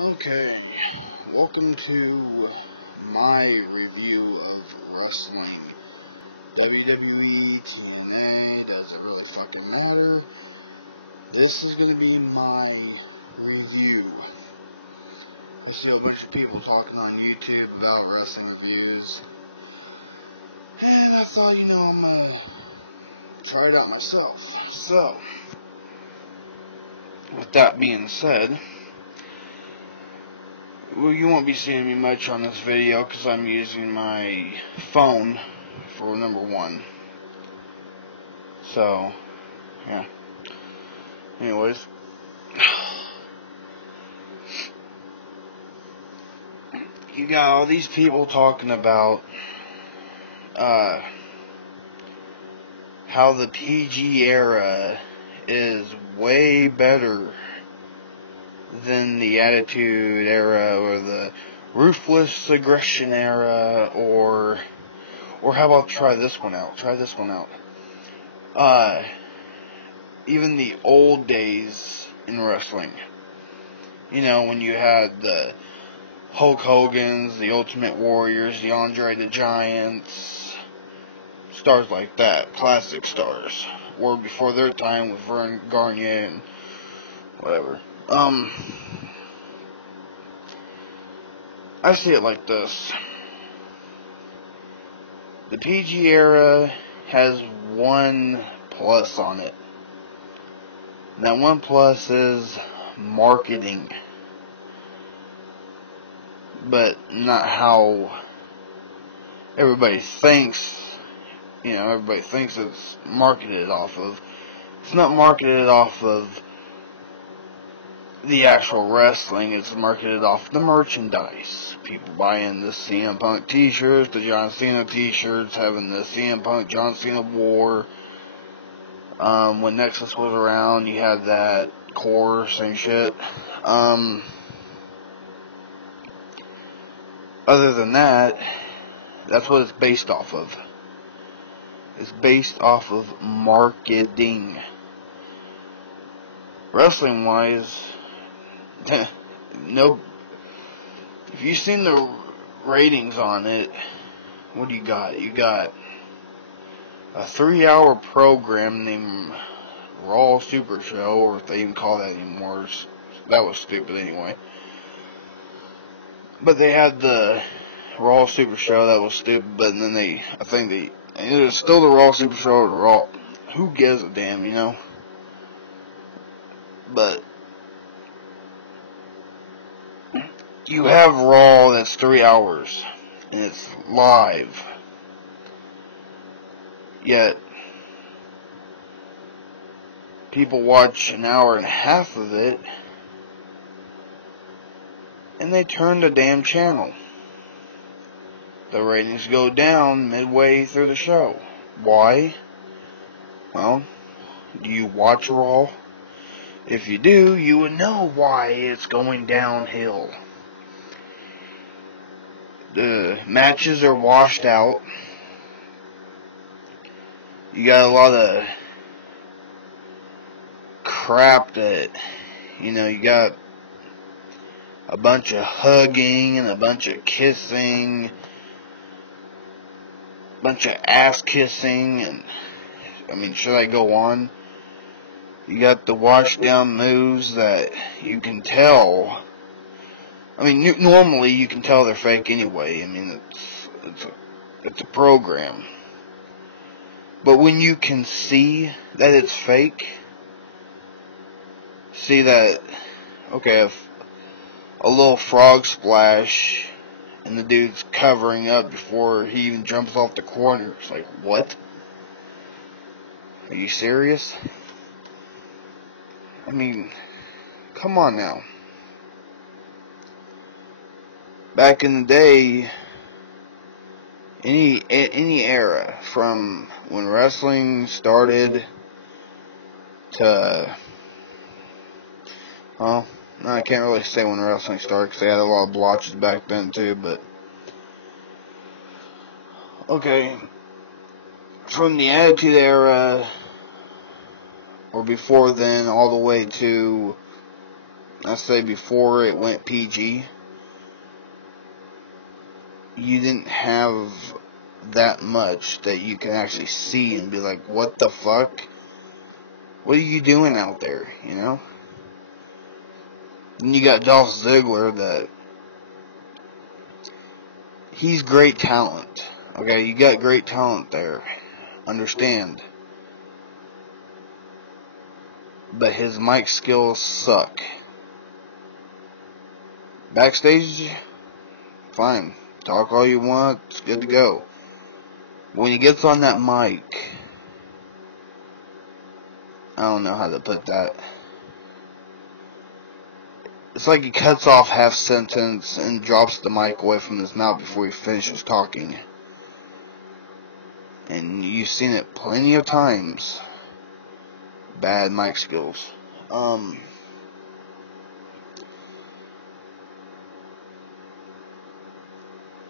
Okay, welcome to my review of wrestling. WWE, TNA, doesn't really fucking matter. This is going to be my review. I see a bunch of people talking on YouTube about wrestling reviews. And I thought, I'm going to try it out myself. So, with that being said, well, you won't be seeing me much on this video because I'm using my phone for number one. So, yeah. Anyways. You got all these people talking about how the PG era is way better than the Attitude Era or the Ruthless Aggression Era, or how about try this one out? Even the old days in wrestling. When you had the Hulk Hogan's, the Ultimate Warriors, the Andre the Giants, stars like that, classic stars, or before their time with Vern Gagne and whatever. I see it like this. The PG era has one plus on it. And that one plus is marketing. But not how everybody thinks, everybody thinks it's marketed off of. It's not marketed off of the actual wrestling, it's marketed off the merchandise. People buying the CM Punk t-shirts, the John Cena t-shirts, having the CM Punk John Cena war. When Nexus was around, you had that core, same shit. Other than that, that's what it's based off of. It's based off of marketing. Wrestling wise, no. If you've seen the ratings on it, what do you got? You got a 3-hour program named Raw Super Show, or if they even call that anymore. That was stupid anyway. But they had the Raw Super Show, that was stupid, but then it was still the Raw Super Show, or Raw, who gives a damn, But you have Raw that's 3 hours, and it's live. Yet, people watch an hour and a half of it, and they turn the damn channel. The ratings go down midway through the show. Why? Well, do you watch Raw? If you do, you would know why it's going downhill. The matches are washed out. You got a lot of crap that, you got a bunch of hugging and a bunch of kissing, a bunch of ass kissing, and, should I go on? You got the washed down moves that you can tell. Normally you can tell they're fake anyway. It's a program. But when you can see that it's fake, see that, okay, if a little frog splash and the dude's covering up before he even jumps off the corner, it's like, what? Are you serious? Come on now. Back in the day, any era, from when wrestling started to, well, no, I can't really say when wrestling started because they had a lot of blotches back then too, but, okay, from the Attitude Era, or before then, all the way to I say before it went PG, you didn't have that much that you can actually see and be like, what the fuck? What are you doing out there, you know? And you got Dolph Ziggler that, he's great talent, okay? You got great talent there, understand. But his mic skills suck. Backstage, fine. Talk all you want, it's good to go. When he gets on that mic, I don't know how to put that. It's like he cuts off half sentence and drops the mic away from his mouth before he finishes talking. And you've seen it plenty of times. Bad mic skills.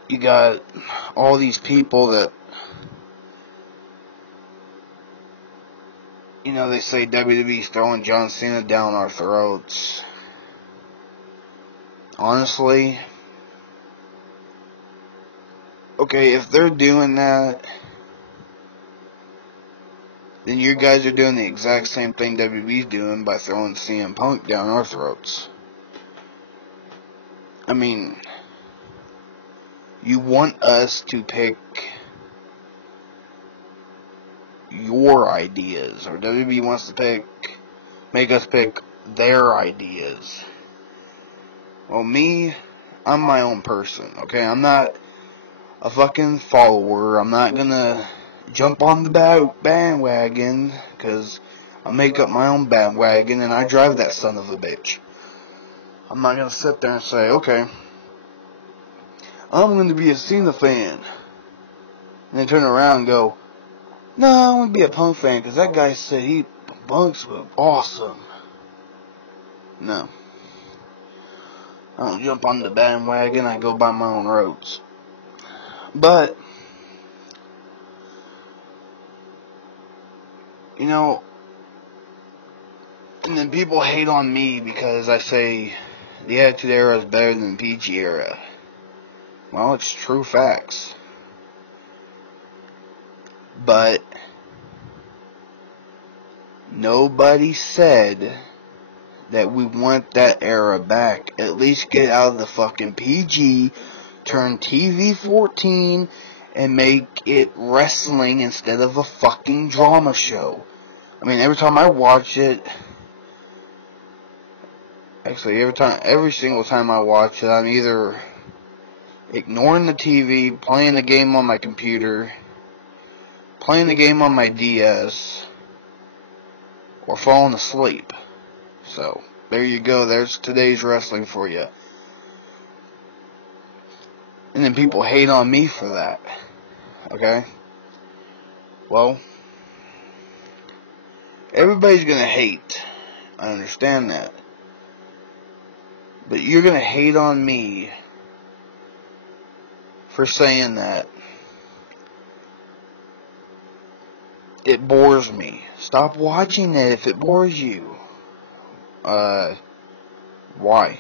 You got all these people that, you know, they say WWE's throwing John Cena down our throats. Honestly, okay, if they're doing that, then you guys are doing the exact same thing WWE's doing by throwing CM Punk down our throats. I mean, you want us to pick your ideas, or WWE wants to make us pick their ideas. Well, me, I'm my own person, okay? I'm not a fucking follower. I'm not gonna jump on the bandwagon, because I make up my own bandwagon and I drive that son of a bitch. I'm not gonna sit there and say, okay, I'm gonna be a Cena fan, and then turn around and go, no, I'm gonna be a Punk fan, because that guy said Punk's was awesome. No. I don't jump on the bandwagon, I go by my own roads. But, you know, and then people hate on me because I say the Attitude Era is better than the PG Era. Well, it's true facts. But nobody said that we want that era back. At least get out of the fucking PG, turn TV 14, and make it wrestling instead of a fucking drama show. I mean, every time I watch it, actually every single time I watch it, I'm either ignoring the TV, playing the game on my computer, playing the game on my DS, or falling asleep. So, there you go. There's today's wrestling for you. And then people hate on me for that. Okay? Well, everybody's gonna hate. I understand that. But you're gonna hate on me for saying that it bores me. Stop watching it if it bores you. Why?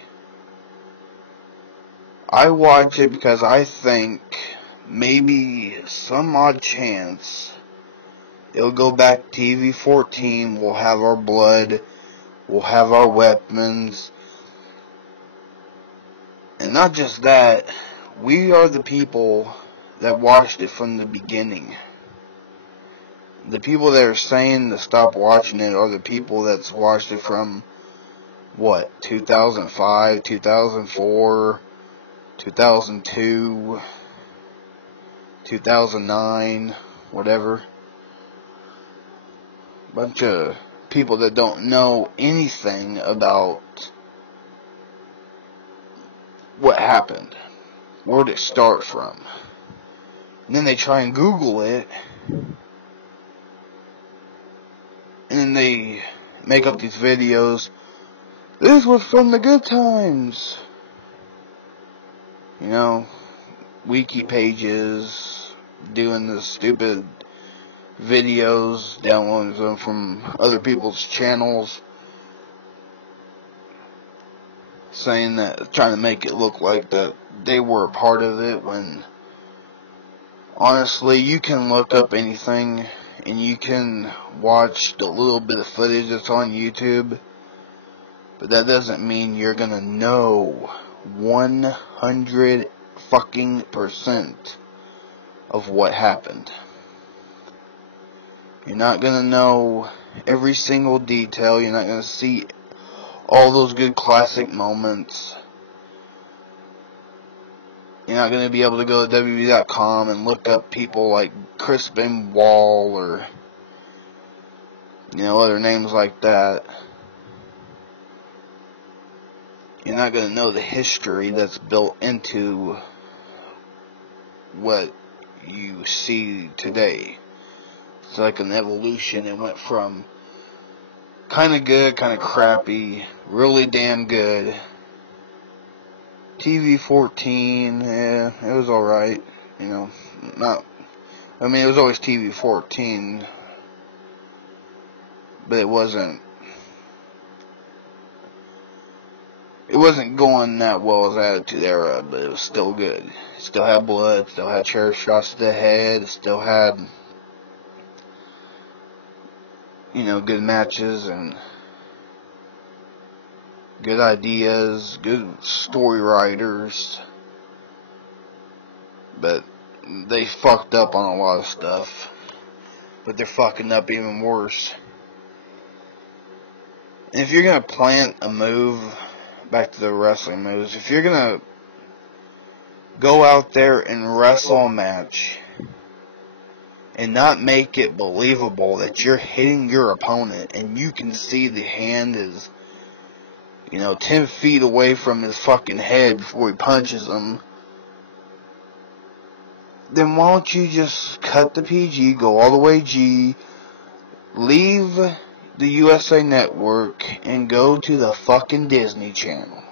I watch it because I think maybe some odd chance it'll go back to TV 14, we'll have our blood, we'll have our weapons, and not just that, we are the people that watched it from the beginning. The people that are saying to stop watching it are the people that's watched it from, 2005, 2004, 2002, 2009, whatever. Bunch of people that don't know anything about what happened. Where did it start from? And then they try and Google it, and then they make up these videos. This was from the good times. You know, wiki pages, doing the stupid videos, downloading them from other people's channels. saying that, trying to make it look like that they were a part of it, when honestly, you can look up anything and you can watch the little bit of footage that's on YouTube, but that doesn't mean you're gonna know 100 fucking % of what happened. You're not gonna know every single detail. You're not gonna see all those good classic moments. You're not going to be able to go to WWE.com and look up people like Chris Benoit or, other names like that. You're not going to know the history that's built into what you see today. It's like an evolution. It went from kind of good, kind of crappy, really damn good. TV 14, yeah, it was alright, it was always TV 14, but it wasn't going that well as Attitude Era, but it was still good. It still had blood, still had chair shots to the head, it still had, good matches and good ideas, good story writers, but they fucked up on a lot of stuff, but they're fucking up even worse. And if you're gonna plant a move, back to the wrestling moves, if you're gonna go out there and wrestle a match and not make it believable that you're hitting your opponent and you can see the hand is 10 feet away from his fucking head before he punches him, then why don't you just cut the PG, go all the way G, leave the USA Network, and go to the fucking Disney Channel?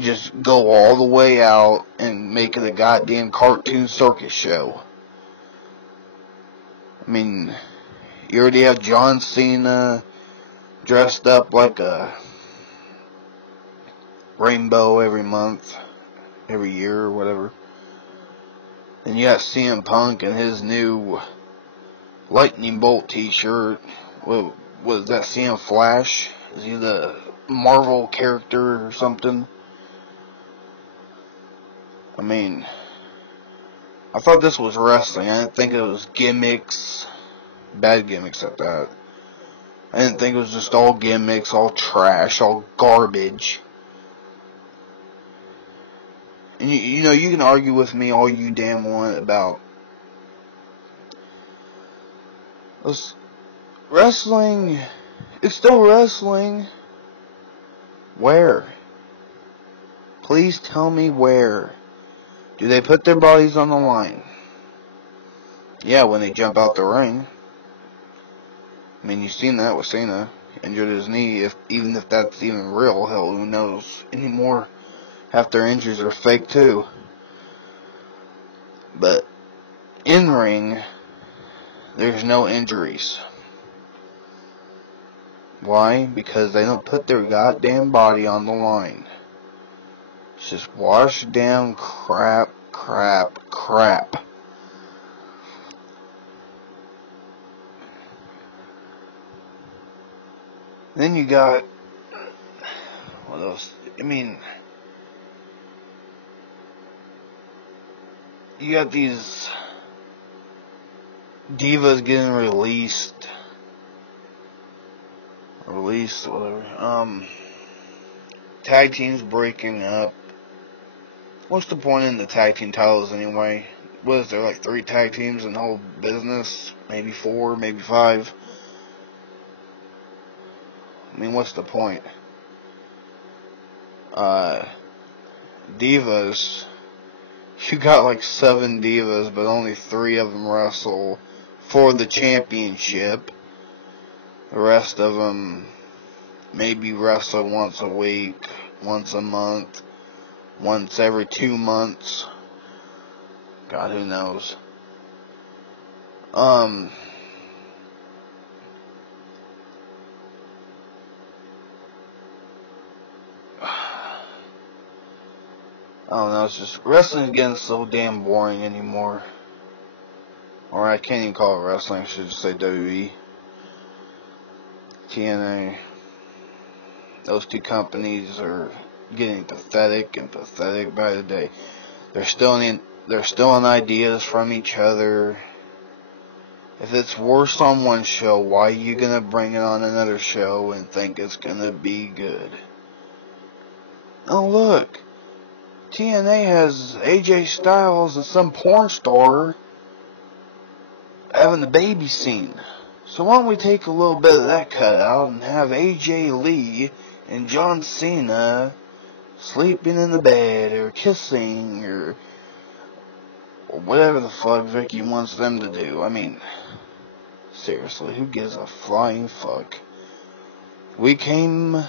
Just go all the way out and make it a goddamn cartoon circus show. You already have John Cena dressed up like a rainbow every month, every year, or whatever. Then you got CM Punk and his new Lightning Bolt t-shirt. What is that, CM Flash? Is he the Marvel character or something? I thought this was wrestling. I didn't think it was gimmicks. Bad gimmicks at that. I didn't think it was just all gimmicks, all trash, all garbage. And you can argue with me all you damn want about wrestling. It's still wrestling. Where? Please tell me where. Do they put their bodies on the line? Yeah, when they jump out the ring. You've seen that with Cena. Injured his knee, even if that's even real. Hell, who knows anymore? Half their injuries are fake too. But in ring, there's no injuries. Why? Because they don't put their goddamn body on the line. It's just washed down crap. Then you got, what else? You got these divas getting released, whatever. Tag teams breaking up. What's the point in the tag team titles anyway? What is there, like 3 tag teams in the whole business? Maybe 4, maybe 5. What's the point? Divas. You got like 7 divas, but only 3 of them wrestle for the championship. The rest of them maybe wrestle once a week, once a month, once every 2 months. God, who knows? I don't know, it's just, wrestling's getting so damn boring anymore. Or I can't even call it wrestling, I should just say WWE. TNA. Those two companies are getting pathetic and pathetic by the day. They're stealing ideas from each other. If it's worse on one show, why are you gonna bring it on another show and think it's gonna be good? Oh look, TNA has AJ Styles and some porn star having the baby scene. So why don't we take a little bit of that cut out and have AJ Lee and John Cena sleeping in the bed or kissing or whatever the fuck Vicky wants them to do. I mean, seriously, who gives a flying fuck? We came to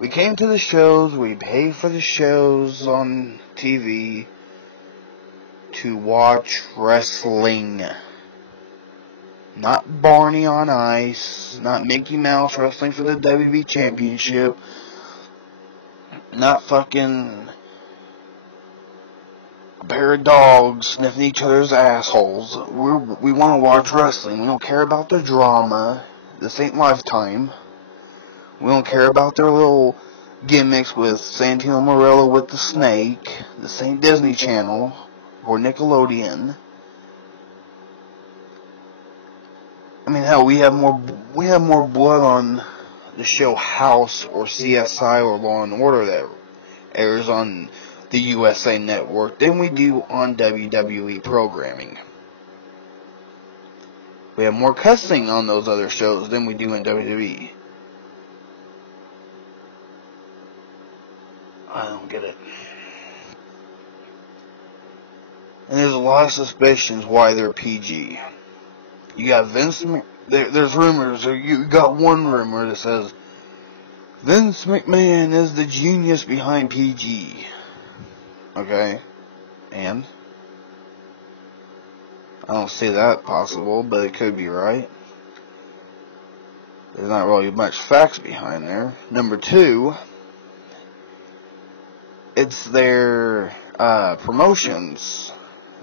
the shows, we paid for the shows on TV to watch wrestling. Not Barney on Ice, not Mickey Mouse wrestling for the WWE Championship, not fucking a pair of dogs sniffing each other's assholes. We want to watch wrestling. We don't care about the drama. This ain't Lifetime. We don't care about their little gimmicks with Santino Marella with the snake. This ain't Disney Channel or Nickelodeon. I mean, hell, we have more blood on the show House or CSI or Law and Order that airs on the USA Network than we do on WWE programming. We have more cussing on those other shows than we do in WWE. I don't get it. And there's a lot of suspicions why they're PG. You got there's rumors, or you got one rumor that says Vince McMahon is the genius behind PG. Okay, and I don't see that possible, but it could be right. There's not really much facts behind there. Number two, it's their promotions.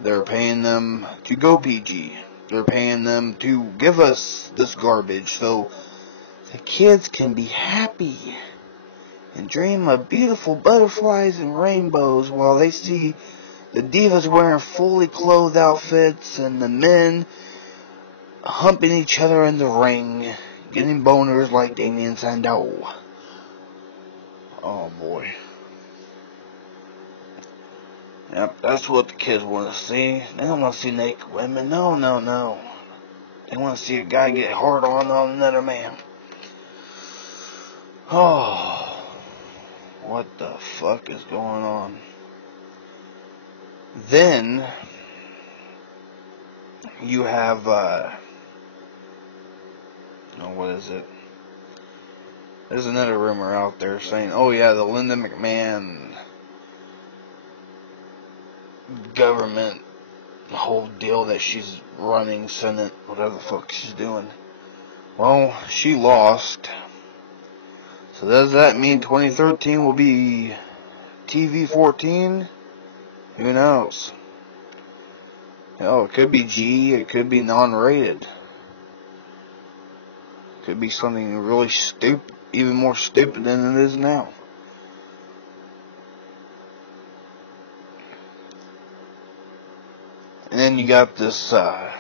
They're paying them to go PG. They're paying them to give us this garbage so the kids can be happy and dream of beautiful butterflies and rainbows while they see the divas wearing fully clothed outfits and the men humping each other in the ring, getting boners like Damien Sandow. Oh boy. Yep, that's what the kids want to see. They don't want to see naked women. No. They want to see a guy get hard on another man. Oh, what the fuck is going on? Then you have what is it? There's another rumor out there saying, oh yeah, the Linda McMahon government, the whole deal that she's running Senate, whatever the fuck she's doing. Well, she lost. So does that mean 2013 will be TV 14? Who knows? Hell, it could be G, it could be non-rated. It could be something really stupid, even more stupid than it is now. And then you got this, I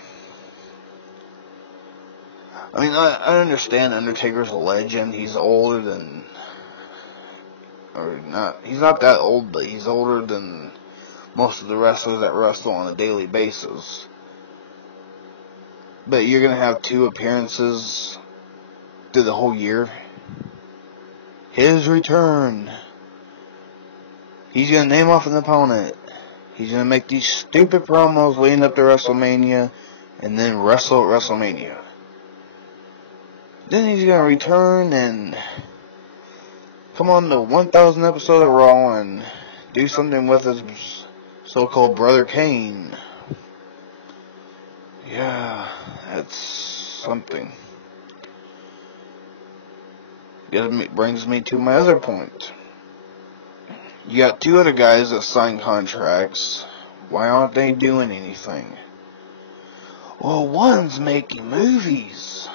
understand Undertaker's a legend. He's older than, he's not that old, but he's older than most of the wrestlers that wrestle on a daily basis. But you're going to have 2 appearances through the whole year. His return. He's going to name off an opponent. He's going to make these stupid promos leading up to WrestleMania and then wrestle at WrestleMania. Then he's going to return and come on the 1,000th episode of Raw and do something with his so-called brother Kane. Yeah, that's something. Brings me to my other point. You got two other guys that signed contracts. Why aren't they doing anything? Well, one's making movies.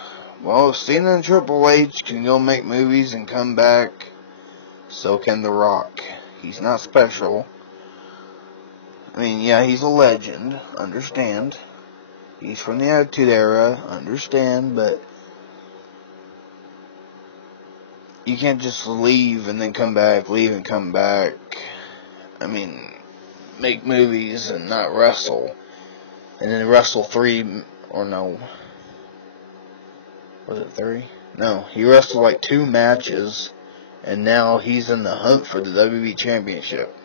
Well, Cena and Triple H can go make movies and come back. So can The Rock. He's not special. I mean, yeah, he's a legend. Understand. He's from the Attitude Era. Understand, but you can't just leave and then come back, leave and come back. I mean, make movies and not wrestle. And then wrestle 3, or no. Was it 3? No, he wrestled like 2 matches, and now he's in the hunt for the WWE Championship.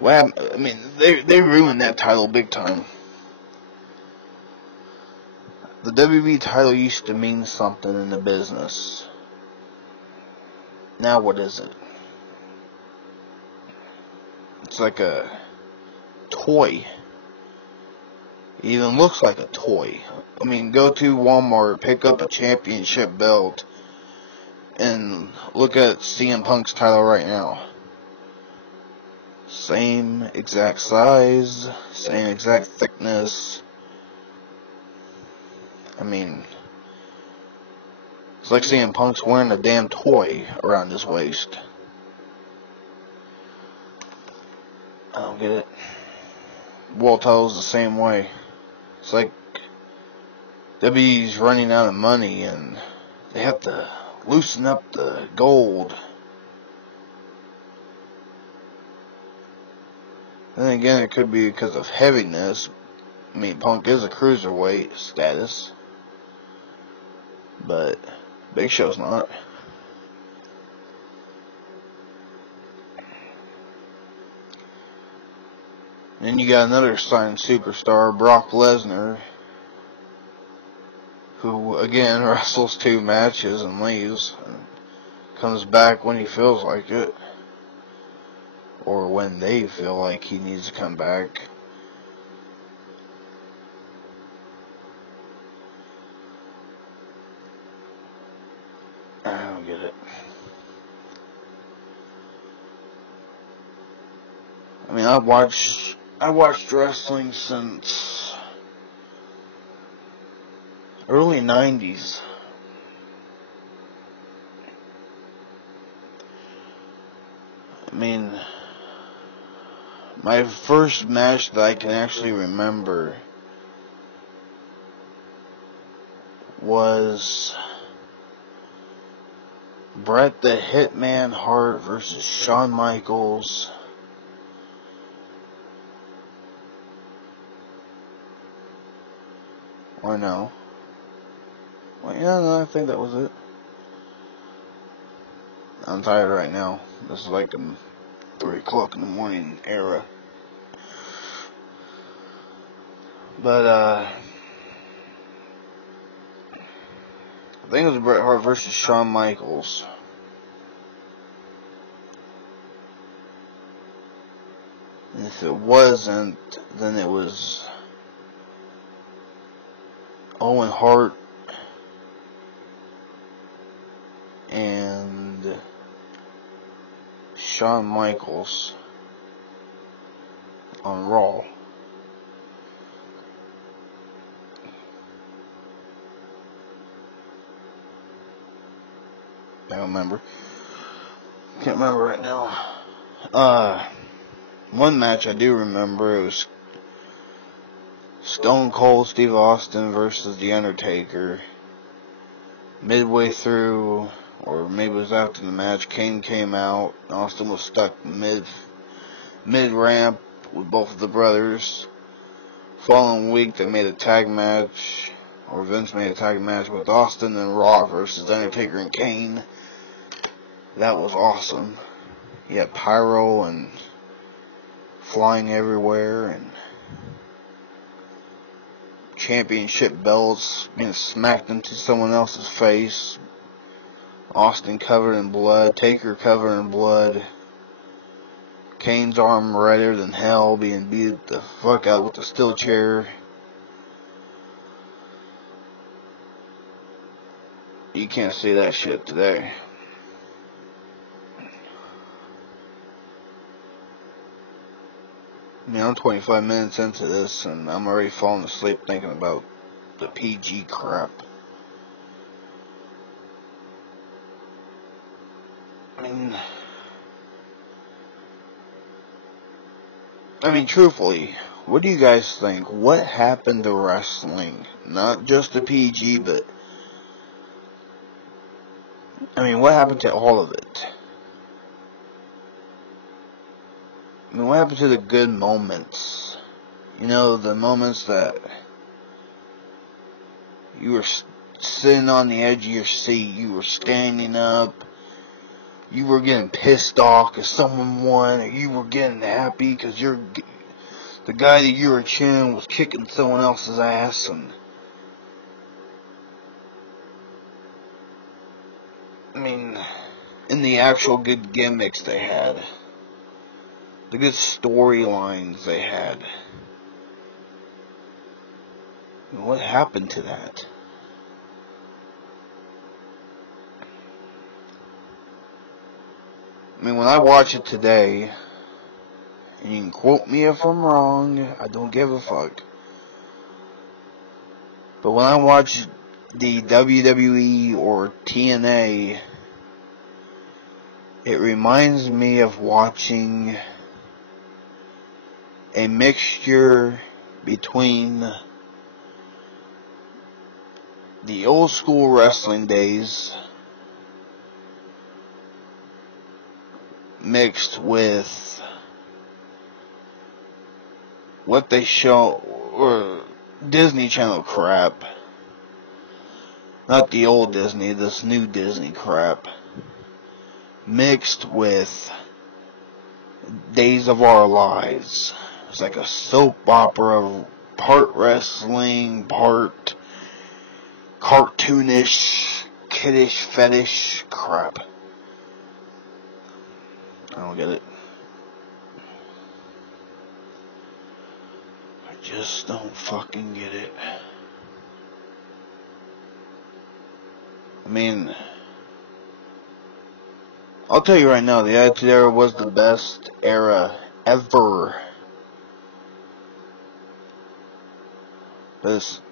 Well, I mean, they ruined that title big time. The WWE title used to mean something in the business. Now what is it? It's like a toy. It even looks like a toy. I mean, go to Walmart, pick up a championship belt, and look at CM Punk's title right now. Same exact size, same exact thickness. I mean, it's like CM Punk's wearing a damn toy around his waist. I don't get it. World title's the same way. It's like WWE's running out of money and they have to loosen up the gold. Then again, it could be because of heaviness. I mean, Punk is a cruiserweight status, but Big Show's not. Then you got another signed superstar, Brock Lesnar, who again wrestles 2 matches and leaves, and comes back when he feels like it, or when they feel like he needs to come back. I don't get it. I mean, I watched wrestling since early 90s. I mean, my first match that I can actually remember was Bret the Hitman Hart versus Shawn Michaels. Or no. Well, yeah, no, I think that was it. I'm tired right now. This is like the 3 o'clock in the morning era. But, I think it was Bret Hart versus Shawn Michaels. And if it wasn't, then it was Owen Hart and Shawn Michaels on Raw. I don't remember. Can't remember right now. One match I do remember, it was Stone Cold Steve Austin versus The Undertaker. Midway through, or maybe it was after the match, Kane came out. Austin was stuck mid-ramp with both of the brothers. Following week, they made a tag match, or Vince made a tag match with Austin and Raw versus Undertaker and Kane. That was awesome. You had pyro and flying everywhere, and championship belts being smacked into someone else's face. Austin covered in blood, Taker covered in blood. Kane's arm redder than hell, being beat the fuck out with a steel chair. You can't see that shit today. I'm 25 minutes into this, and I'm already falling asleep thinking about the PG crap. I mean, truthfully, what do you guys think? What happened to wrestling? Not just the PG, but what happened to all of it? What happened to the good moments? The moments that you were sitting on the edge of your seat, you were standing up, you were getting pissed off because someone won, or you were getting happy because the guy that you were cheering was kicking someone else's ass, and in the actual good gimmicks they had, the good storylines they had. What happened to that? When I watch it today, and you can quote me if I'm wrong, I don't give a fuck, but when I watch the WWE or TNA, it reminds me of watching a mixture between the old school wrestling days mixed with what they show, or Disney Channel crap. Not the old Disney, this new Disney crap. Mixed with Days of Our Lives. It's like a soap opera, part wrestling, part cartoonish, kiddish, fetish crap. I don't get it. I just don't fucking get it. I'll tell you right now, the Attitude Era was the best era ever. If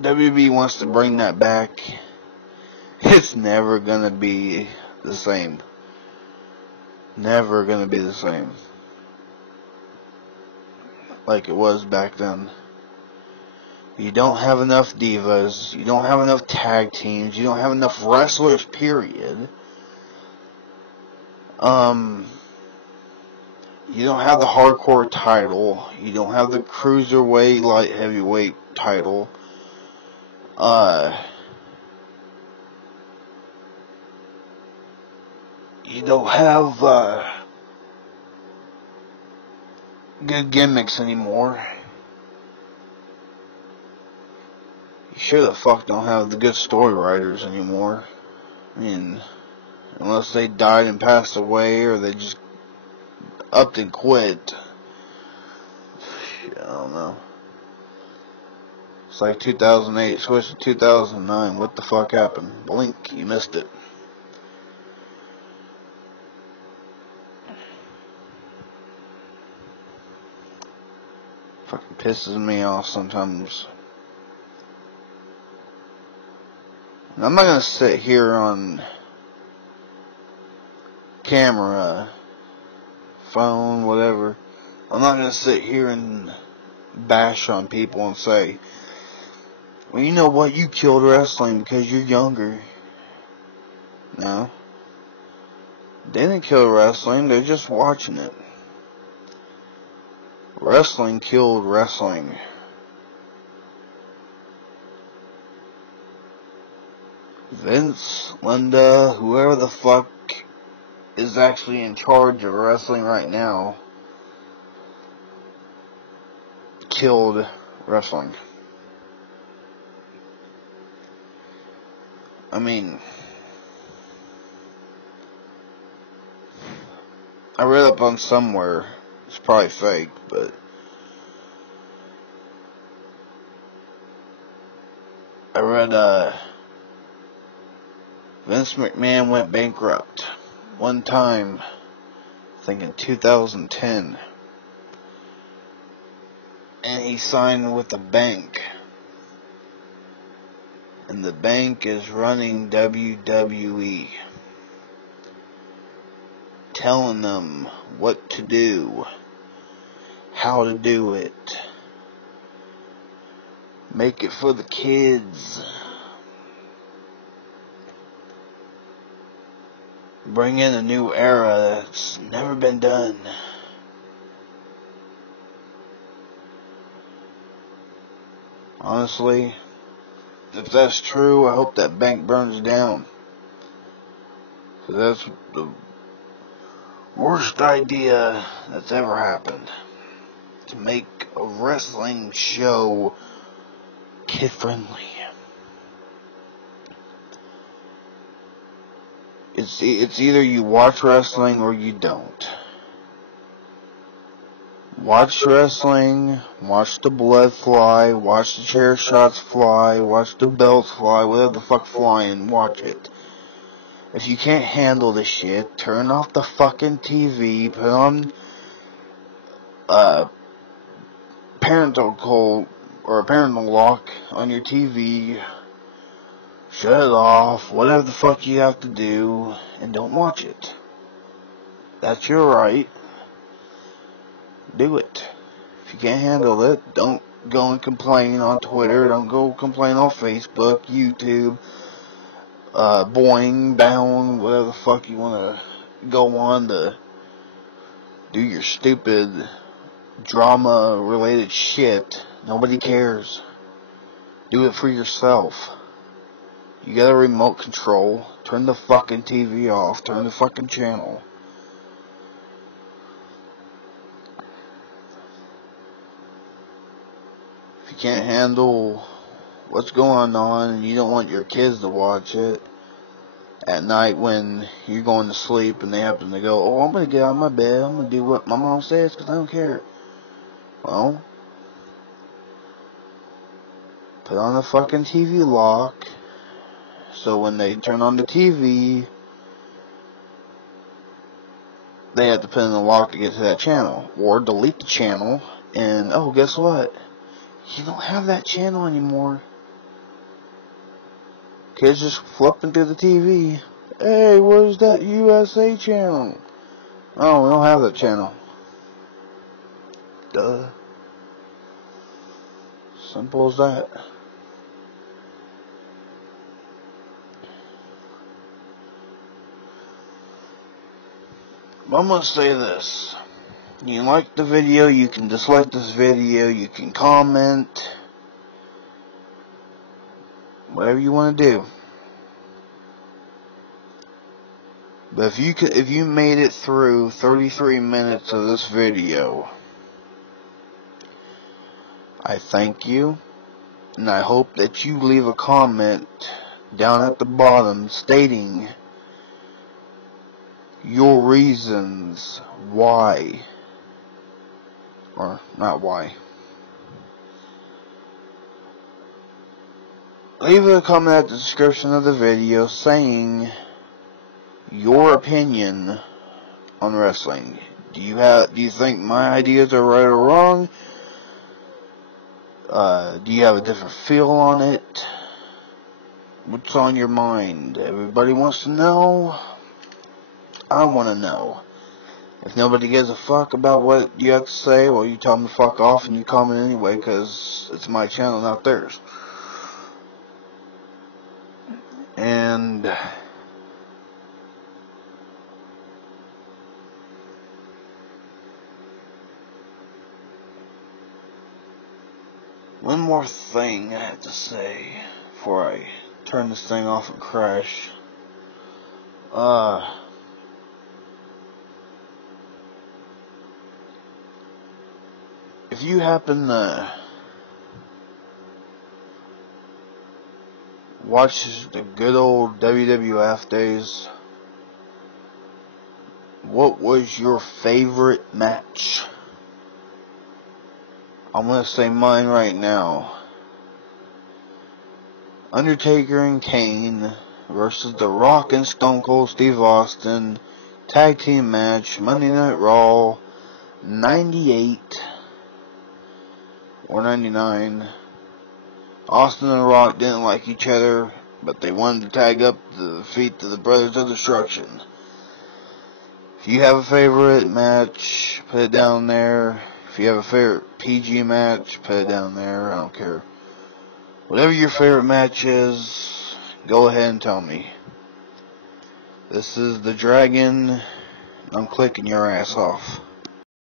WB wants to bring that back, it's never gonna be the same. Never gonna be the same like it was back then. You don't have enough divas, you don't have enough tag teams, you don't have enough wrestlers, period. You don't have the hardcore title, you don't have the cruiserweight, light heavyweight title. You don't have good gimmicks anymore. You sure the fuck don't have the good story writers anymore. Unless they died and passed away, or they just upped and quit. I don't know. It's like 2008 switched to 2009. What the fuck happened? Blink, you missed it. Fucking pisses me off sometimes. And I'm not gonna sit here on camera, phone, whatever. I'm not gonna sit here and bash on people and say, well, you know what, you killed wrestling because you're younger. No. They didn't kill wrestling, they're just watching it. Wrestling killed wrestling. Vince, Linda, whoever the fuck is actually in charge of wrestling right now, killed wrestling. I read up on somewhere, it's probably fake, but I read, Vince McMahon went bankrupt one time think in 2010. And he signed with a bank. And the bank is running WWE. Telling them what to do. How to do it. Make it for the kids. Bring in a new era that's never been done. Honestly, if that's true, I hope that bank burns down. Because that's the worst idea that's ever happened. To make a wrestling show kid-friendly. It's either you watch wrestling or you don't. Watch wrestling, watch the blood fly, watch the chair shots fly, watch the belts fly, whatever the fuck flying, watch it. If you can't handle the shit, turn off the fucking TV, put on parental lock on your TV, shut it off, whatever the fuck you have to do, and don't watch it. That's your right. Do it. If you can't handle it, don't go and complain on Twitter, don't go complain on Facebook, YouTube, Boing, Bound, whatever the fuck you want to go on to do your stupid drama-related shit. Nobody cares. Do it for yourself. You got a remote control. Turn the fucking TV off. Turn the fucking channel. If you can't handle what's going on and you don't want your kids to watch it at night when you're going to sleep and they happen to go, oh, I'm going to get out of my bed. I'm going to do what my mom says because I don't care. Well, put on the fucking TV lock. So when they turn on the TV, they have to put in the lock to get to that channel. Or delete the channel, and oh, guess what? You don't have that channel anymore. Kids just flipping through the TV. Hey, where's that USA channel? Oh, we don't have that channel. Duh. Simple as that. I'm gonna say this. You like the video, you can dislike this video, you can comment, whatever you want to do. But if you made it through 33 minutes of this video, I thank you, and I hope that you leave a comment down at the bottom stating your reasons why, or not why. Leave a comment at the description of the video saying your opinion on wrestling. Do you think my ideas are right or wrong? Do you have a different feel on it? What's on your mind? Everybody wants to know. I want to know. If nobody gives a fuck about what you have to say, well, you tell them to fuck off and you comment anyway, because it's my channel, not theirs. And one more thing I have to say before I turn this thing off and crash. If you happen to watch the good old WWF days, what was your favorite match? I'm going to say mine right now. Undertaker and Kane versus The Rock and Stone Cold Steve Austin tag team match, Monday Night Raw, 98 or 99. Austin and Rock didn't like each other, but they wanted to tag up the feet of the Brothers of Destruction. If you have a favorite match, put it down there. If you have a favorite PG match, put it down there. I don't care. Whatever your favorite match is, go ahead and tell me. This is the Dragon. I'm clicking your ass off.